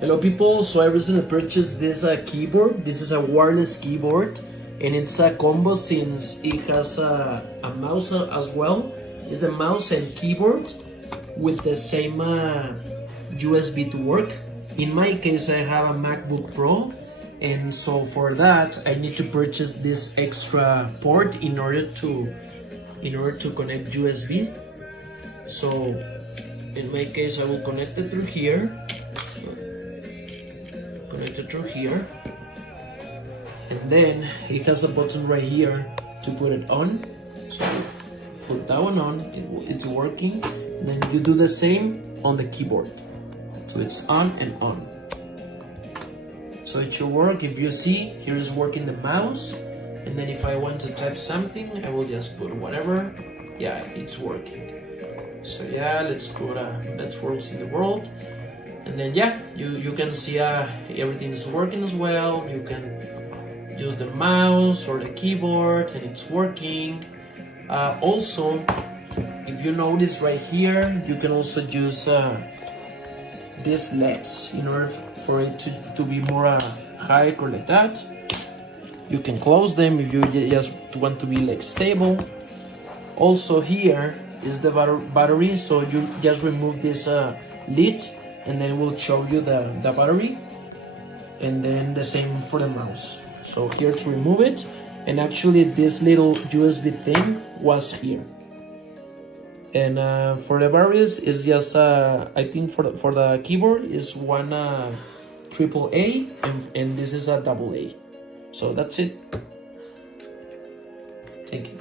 Hello people, so I recently purchased this keyboard. This is a wireless keyboard and it's a combo since it has a mouse as well. It's the mouse and keyboard with the same USB to work. In my case, I have a MacBook Pro, and so for that I need to purchase this extra port in order to connect USB. So in my case, I will connect it through here. Connected through here, and then it has a button right here to put it on. So put that one on, it's working. And then you do the same on the keyboard, so it's on and on. So it should work. If you see, here is working the mouse, and then if I want to type something, I will just put whatever. Yeah, it's working. So yeah, let's put let's works in the world. And then yeah, you can see everything is working as well. You can use the mouse or the keyboard and it's working. Also, if you notice right here, you can also use these LEDs in order for it to be more high or like that. You can close them if you just want to be like stable. Also here is the battery, so you just remove this lid and then we'll show you the battery, and then the same for the mouse. So here to remove it, and actually this little USB thing was here. And for the batteries is just I think for the keyboard is one AAA and this is a AA. So that's it. Thank you.